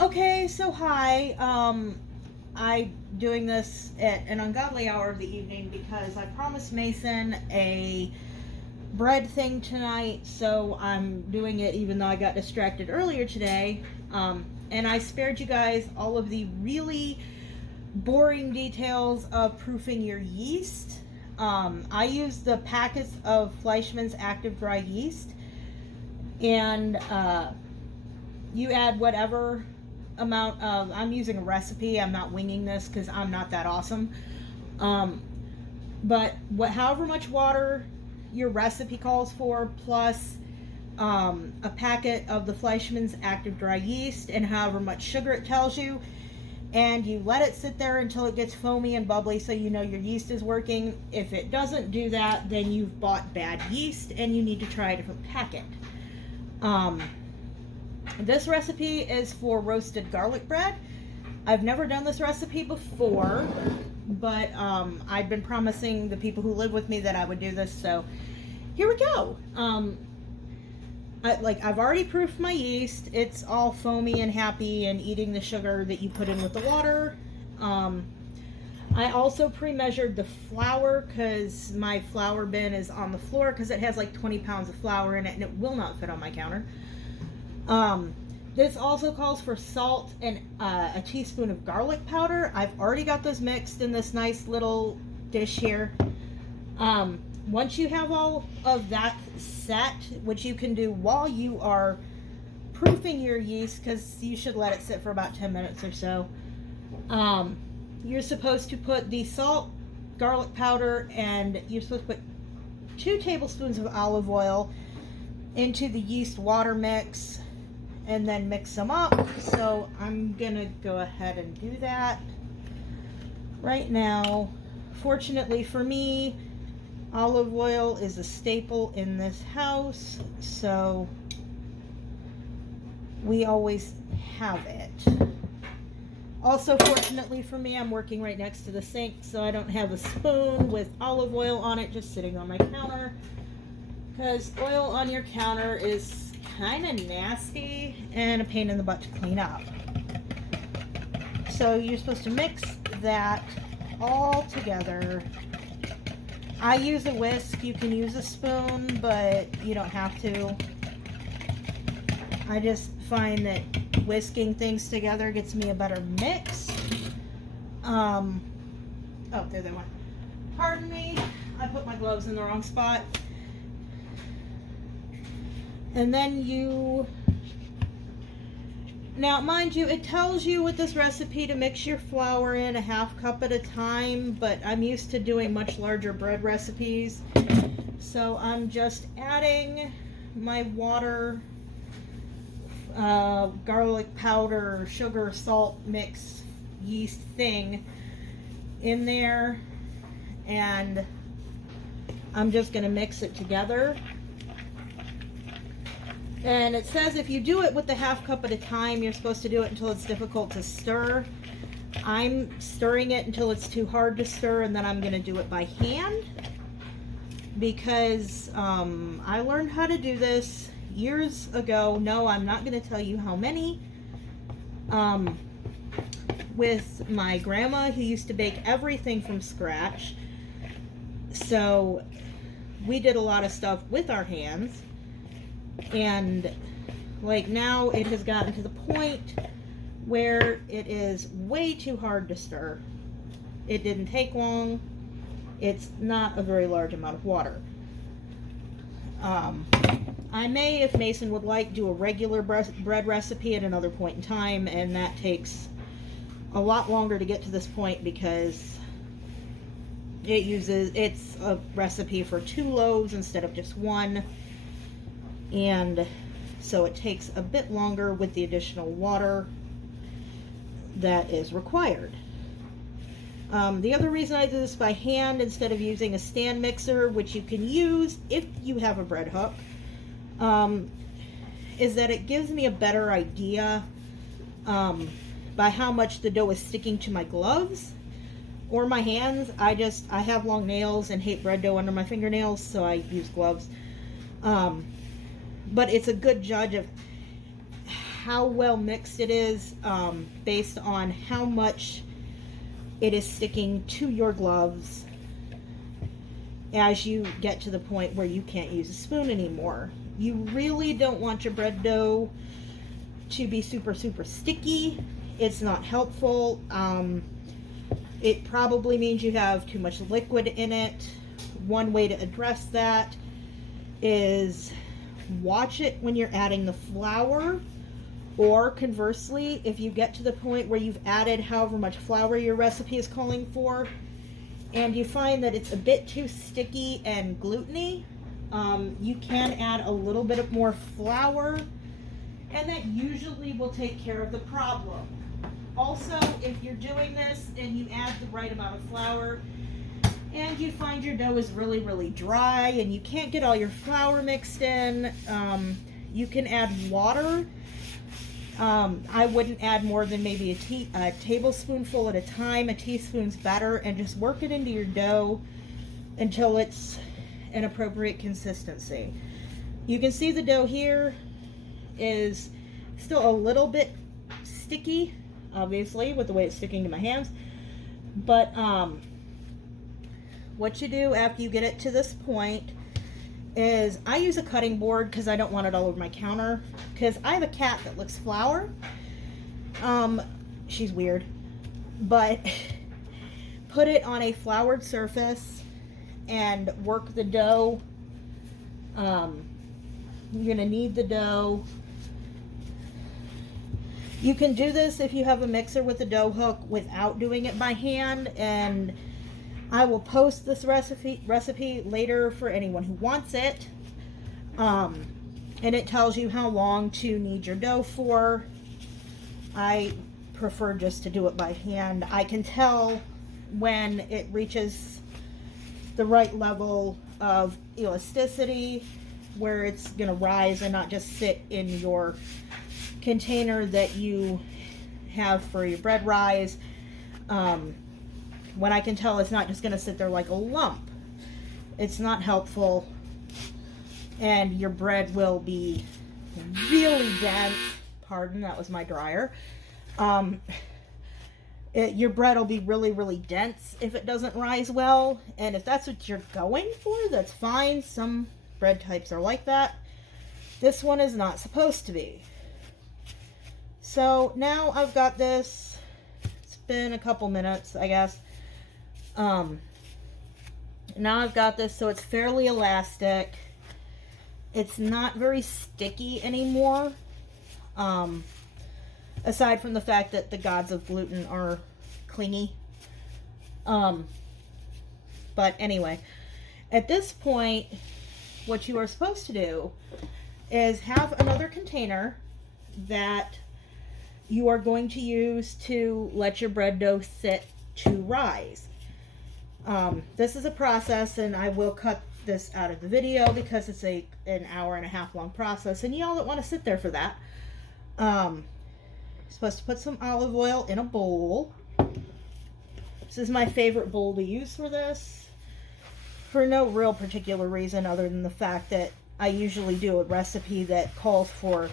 Okay, so hi. I doing this at an ungodly hour of the evening because I promised Mason a bread thing tonight, so I'm doing it even though I got distracted earlier today. And I spared you guys all of the really boring details of proofing your yeast. I use the packets of Fleischmann's active dry yeast, and you add whatever amount of, I'm using a recipe, I'm not winging this because I'm not that awesome. um, but however much water your recipe calls for, plus a packet of the Fleischmann's active dry yeast, and however much sugar it tells you, and you let it sit there until it gets foamy and bubbly so you know your yeast is working. If it doesn't do that, then you've bought bad yeast and you need to try a different packet. um, this recipe is for roasted garlic bread. I've never done this recipe before, but I've been promising the people who live with me that I would do this, so here we go. I've already proofed my yeast. It's all foamy and happy and eating the sugar that you put in with the water. I also pre-measured the flour because my flour bin is on the floor because it has like 20 pounds of flour in it and it will not fit on my counter. This also calls for salt and a teaspoon of garlic powder. I've already got those mixed in this nice little dish here. Once you have all of that set, which you can do while you are proofing your yeast, because you should let it sit for about 10 minutes or so, you're supposed to put the salt, garlic powder, and you're supposed to put 2 tablespoons of olive oil into the yeast water mix and then mix them up. So I'm gonna go ahead and do that right now. Fortunately for me, olive oil is a staple in this house, so we always have it. Also, fortunately for me, I'm working right next to the sink, so I don't have a spoon with olive oil on it just sitting on my counter, because oil on your counter is kind of nasty and a pain in the butt to clean up. So you're supposed to mix that all together. I use a whisk. You can use a spoon, but you don't have to. I just find that whisking things together gets me a better mix. Oh, there they went. Pardon me, I put my gloves in the wrong spot. And then now mind you, it tells you with this recipe to mix your flour in a half cup at a time, but I'm used to doing much larger bread recipes. So I'm just adding my water, garlic powder, sugar, salt mix, yeast thing in there, and I'm just going to mix it together. And it says if you do it with the half cup at a time, you're supposed to do it until it's difficult to stir. I'm stirring it until it's too hard to stir, and then I'm going to do it by hand because I learned how to do this years ago. No, I'm not going to tell you how many. With my grandma, who used to bake everything from scratch. So we did a lot of stuff with our hands. And like now it has gotten to the point where it is way too hard to stir. It didn't take long. It's not a very large amount of water. I may, if Mason would like, do a regular bread recipe at another point in time, and that takes a lot longer to get to this point because it's a recipe for 2 loaves instead of just 1. And so it takes a bit longer with the additional water that is required. The other reason I do this by hand instead of using a stand mixer, which you can use if you have a bread hook, is that it gives me a better idea by how much the dough is sticking to my gloves or my hands. I have long nails and hate bread dough under my fingernails, so I use gloves. But it's a good judge of how well mixed it is based on how much it is sticking to your gloves as you get to the point where you can't use a spoon anymore. You really don't want your bread dough to be super sticky. It's not helpful. It probably means you have too much liquid in it. One way to address that is watch it when you're adding the flour, or conversely, if you get to the point where you've added however much flour your recipe is calling for and you find that it's a bit too sticky and gluteny, you can add a little bit more flour, and that usually will take care of the problem. Also, if you're doing this and you add the right amount of flour and you find your dough is really dry and you can't get all your flour mixed in, you can add water. I wouldn't add more than maybe a tablespoonful at a time. A teaspoon's better, and just work it into your dough until it's an appropriate consistency. You can see the dough here is still a little bit sticky, obviously, with the way it's sticking to my hands. But what you do after you get it to this point is I use a cutting board because I don't want it all over my counter, because I have a cat that licks flour. She's weird. But put it on a floured surface and work the dough. You're going to knead the dough. You can do this if you have a mixer with a dough hook without doing it by hand, and I will post this recipe later for anyone who wants it. And it tells you how long to knead your dough for. I prefer just to do it by hand. I can tell when it reaches the right level of elasticity where it's going to rise and not just sit in your container that you have for your bread rise. When I can tell it's not just going to sit there like a lump. It's not helpful, and your bread will be really dense. Pardon, that was my dryer. Your bread will be really dense if it doesn't rise well, and if that's what you're going for, that's fine. Some bread types are like that. This one is not supposed to be. So now I've got this. It's been a couple minutes, I guess. Now I've got this so it's fairly elastic. It's not very sticky anymore. Aside from the fact that the gods of gluten are clingy. But anyway, at this point, what you are supposed to do is have another container that you are going to use to let your bread dough sit to rise. This is a process, and I will cut this out of the video because it's an hour and a half long process, and y'all don't want to sit there for that. Supposed to put some olive oil in a bowl. This is my favorite bowl to use for this, for no real particular reason other than the fact that I usually do a recipe that calls for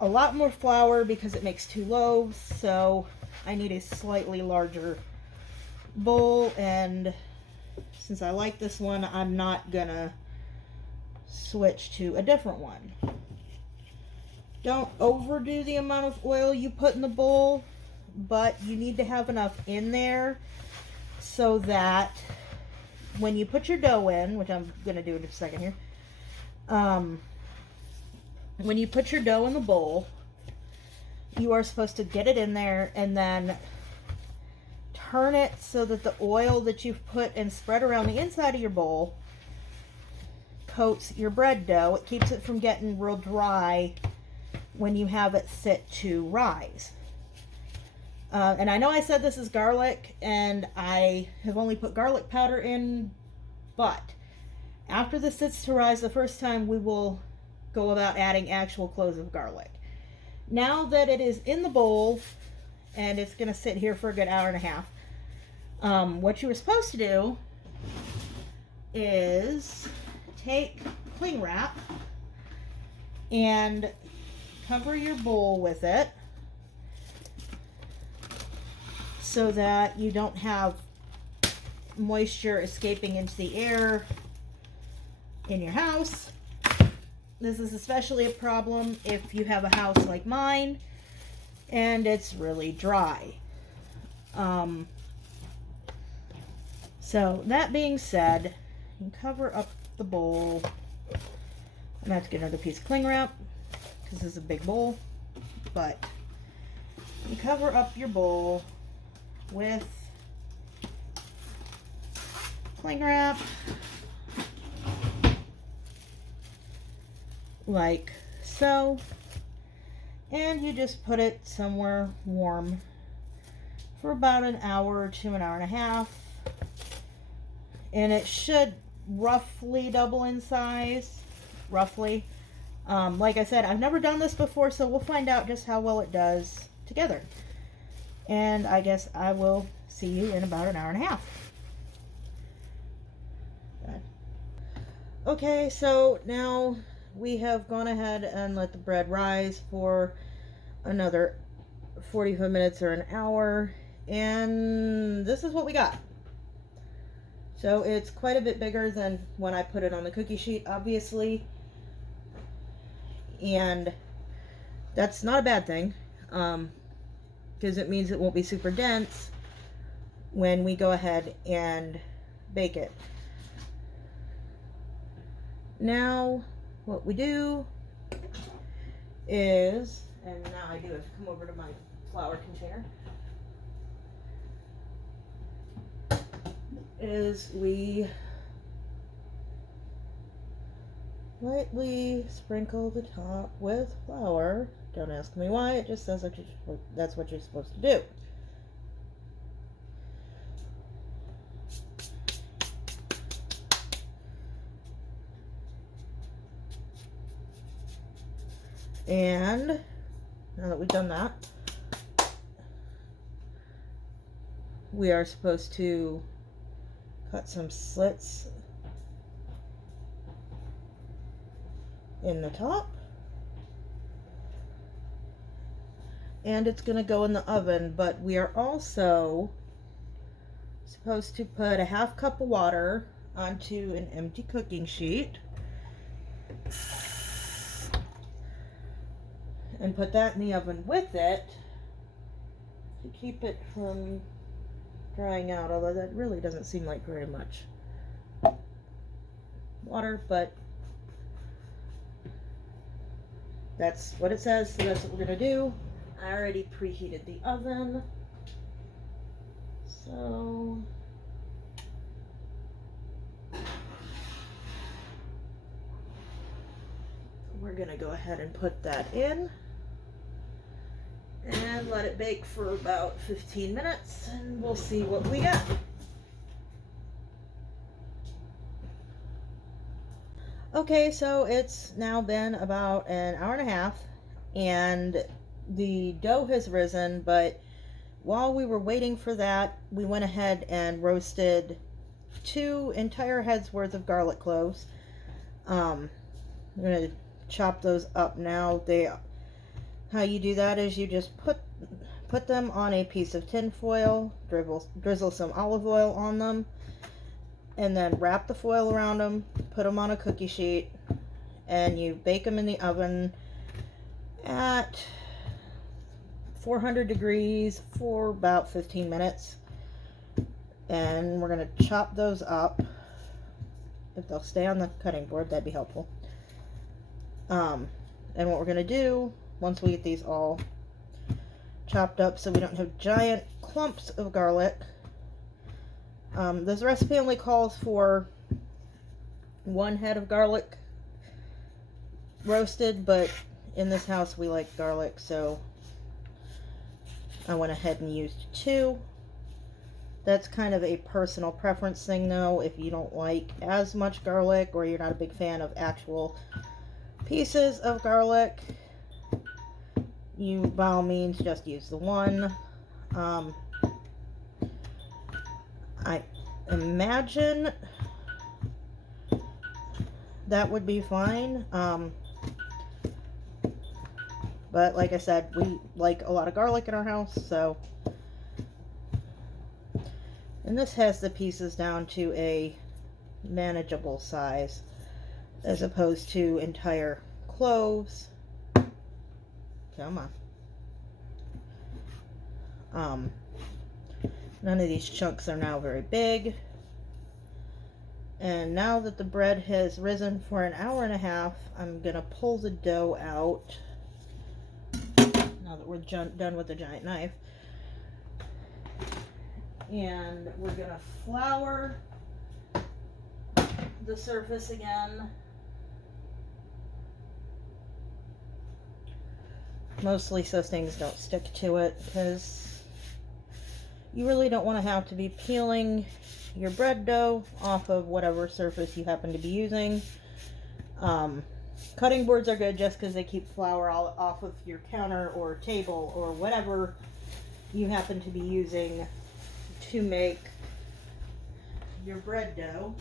a lot more flour because it makes 2 loaves, so I need a slightly larger bowl, and since I like this one, I'm not gonna switch to a different one. Don't overdo the amount of oil you put in the bowl, but you need to have enough in there so that when you put your dough in, which I'm gonna do in a second here, when you put your dough in the bowl, you are supposed to get it in there and then turn it so that the oil that you've put and spread around the inside of your bowl coats your bread dough. It keeps it from getting real dry when you have it sit to rise. And I know I said this is garlic, and I have only put garlic powder in, but after this sits to rise the first time, we will go about adding actual cloves of garlic. Now that it is in the bowl, and it's going to sit here for a good hour and a half, what you were supposed to do is take cling wrap and cover your bowl with it so that you don't have moisture escaping into the air in your house. This is especially a problem if you have a house like mine and it's really dry. So that being said, you cover up the bowl. I'm gonna have to get another piece of cling wrap because this is a big bowl, but you cover up your bowl with cling wrap like so, and you just put it somewhere warm for about an hour to an hour and a half, and it should roughly double in size, roughly. Like I said, I've never done this before, so we'll find out just how well it does together. And I guess I will see you in about an hour and a half. Okay, so now we have gone ahead and let the bread rise for another 45 minutes or an hour, and this is what we got. So it's quite a bit bigger than when I put it on the cookie sheet, obviously, and that's not a bad thing, because it means it won't be super dense when we go ahead and bake it. Now what we do is, and now I do have to come over to my flour container, is we lightly sprinkle the top with flour. Don't ask me why, it just says that's what you're supposed to do. And now that we've done that, we are supposed to cut some slits in the top, and it's going to go in the oven, but we are also supposed to put a half cup of water onto an empty cooking sheet and put that in the oven with it to keep it from drying out, although that really doesn't seem like very much water, but that's what it says, so that's what we're going to do. I already preheated the oven, so we're going to go ahead and put that in and let it bake for about 15 minutes, and we'll see what we got. Okay, so it's now been about an hour and a half, and the dough has risen, but while we were waiting for that, we went ahead and roasted 2 entire heads worth of garlic cloves. I'm going to chop those up now. How you do that is you just put them on a piece of tin foil, drizzle some olive oil on them, and then wrap the foil around them, put them on a cookie sheet, and you bake them in the oven at 400 degrees for about 15 minutes. And we're going to chop those up. If they'll stay on the cutting board, that'd be helpful. And what we're going to do, once we get these all chopped up so we don't have giant clumps of garlic, this recipe only calls for 1 head of garlic roasted, but in this house we like garlic, so I went ahead and used 2. That's kind of a personal preference thing, though. If you don't like as much garlic, or you're not a big fan of actual pieces of garlic, you by all means just use the 1. I imagine that would be fine. But like I said, we like a lot of garlic in our house, so. And this has the pieces down to a manageable size, as opposed to entire cloves. Come on. None of these chunks are now very big. And now that the bread has risen for an hour and a half, I'm going to pull the dough out. Now that we're done with the giant knife. And we're going to flour the surface again. Mostly so things don't stick to it, because you really don't want to have to be peeling your bread dough off of whatever surface you happen to be using. Cutting boards are good just because they keep flour all off of your counter or table or whatever you happen to be using to make your bread dough.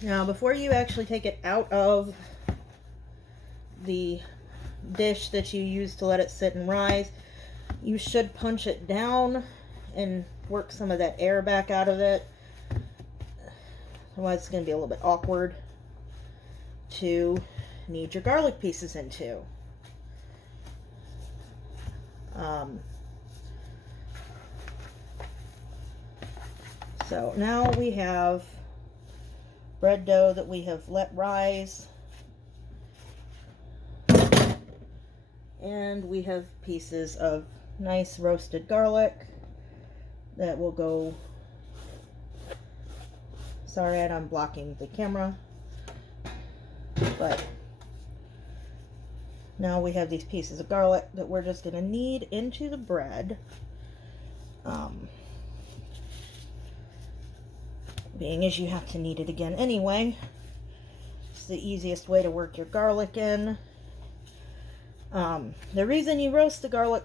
Now, before you actually take it out of the dish that you use to let it sit and rise, you should punch it down and work some of that air back out of it. Otherwise, it's going to be a little bit awkward to knead your garlic pieces into. So now we have bread dough that we have let rise, and we have pieces of nice roasted garlic that will go. Sorry, I'm blocking the camera, but now we have these pieces of garlic that we're just going to knead into the bread. Being as you have to knead it again anyway, it's the easiest way to work your garlic in. The reason you roast the garlic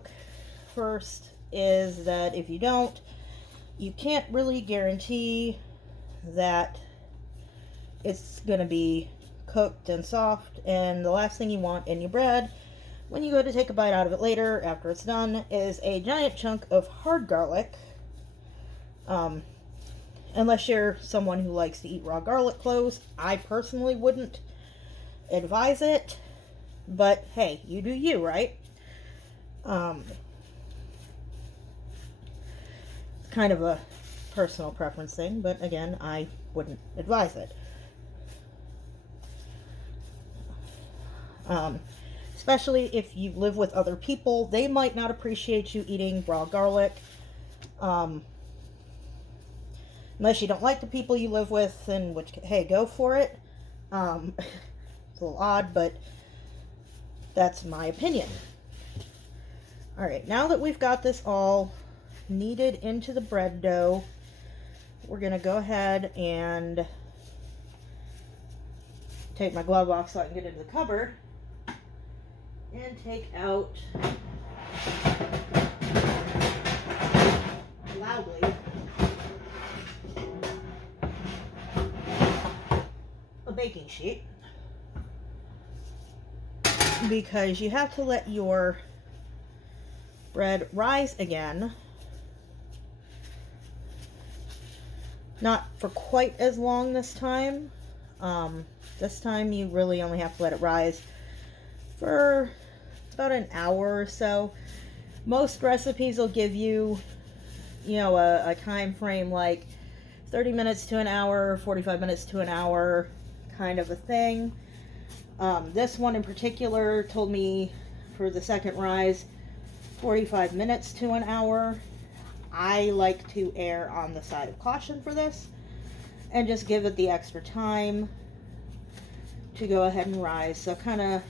first is that if you don't, you can't really guarantee that it's going to be cooked and soft, and the last thing you want in your bread when you go to take a bite out of it later after it's done is a giant chunk of hard garlic. Unless you're someone who likes to eat raw garlic cloves, I personally wouldn't advise it, but hey, you do you, right? Kind of a personal preference thing, but again, I wouldn't advise it. Especially if you live with other people, they might not appreciate you eating raw garlic. Unless you don't like the people you live with, in which, hey, go for it. It's a little odd, but that's my opinion. Alright, now that we've got this all kneaded into the bread dough, we're going to go ahead and take my glove off so I can get into the cupboard and take out loudly a baking sheet, because you have to let your bread rise again. Not for quite as long this time. This time you really only have to let it rise for about an hour or so. Most recipes will give you, a time frame like 30 minutes to an hour, 45 minutes to an hour kind of a thing. This one in particular told me for the second rise 45 minutes to an hour. I like to err on the side of caution for this and just give it the extra time to go ahead and rise. So kind of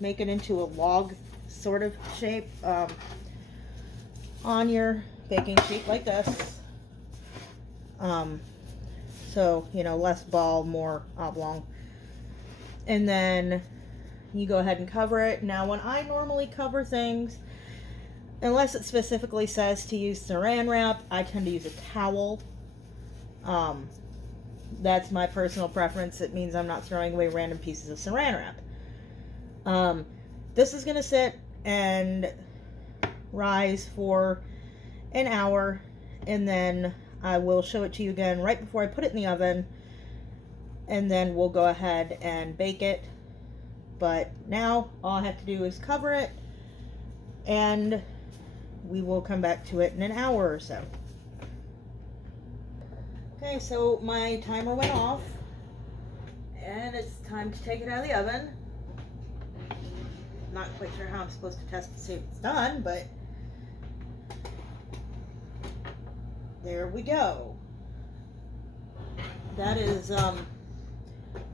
make it into a log sort of shape on your baking sheet like this. So, less ball, more oblong. And then you go ahead and cover it. Now, when I normally cover things, unless it specifically says to use saran wrap, I tend to use a towel. That's my personal preference. It means I'm not throwing away random pieces of saran wrap. This is going to sit and rise for an hour, and then I will show it to you again right before I put it in the oven, and then we'll go ahead and bake it. But now all I have to do is cover it, and we will come back to it in an hour or so. Okay, so my timer went off, and it's time to take it out of the oven. Not quite sure how I'm supposed to test to see if it's done, but there we go. That is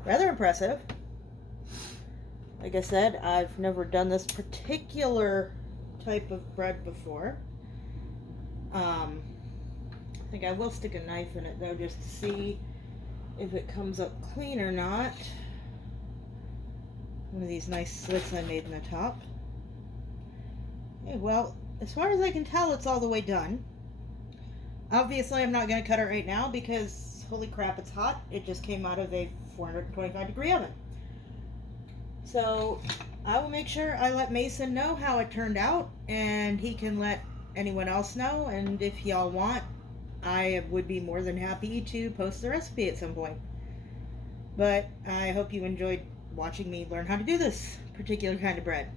rather impressive. Like I said, I've never done this particular type of bread before. I think I will stick a knife in it though, just to see if it comes up clean or not. One of these nice slits I made in the top. Okay, well, as far as I can tell, it's all the way done. Obviously, I'm not going to cut it right now because, holy crap, it's hot. It just came out of a 425 degree oven. So, I will make sure I let Mason know how it turned out, and he can let anyone else know, and if y'all want, I would be more than happy to post the recipe at some point. But I hope you enjoyed watching me learn how to do this particular kind of bread.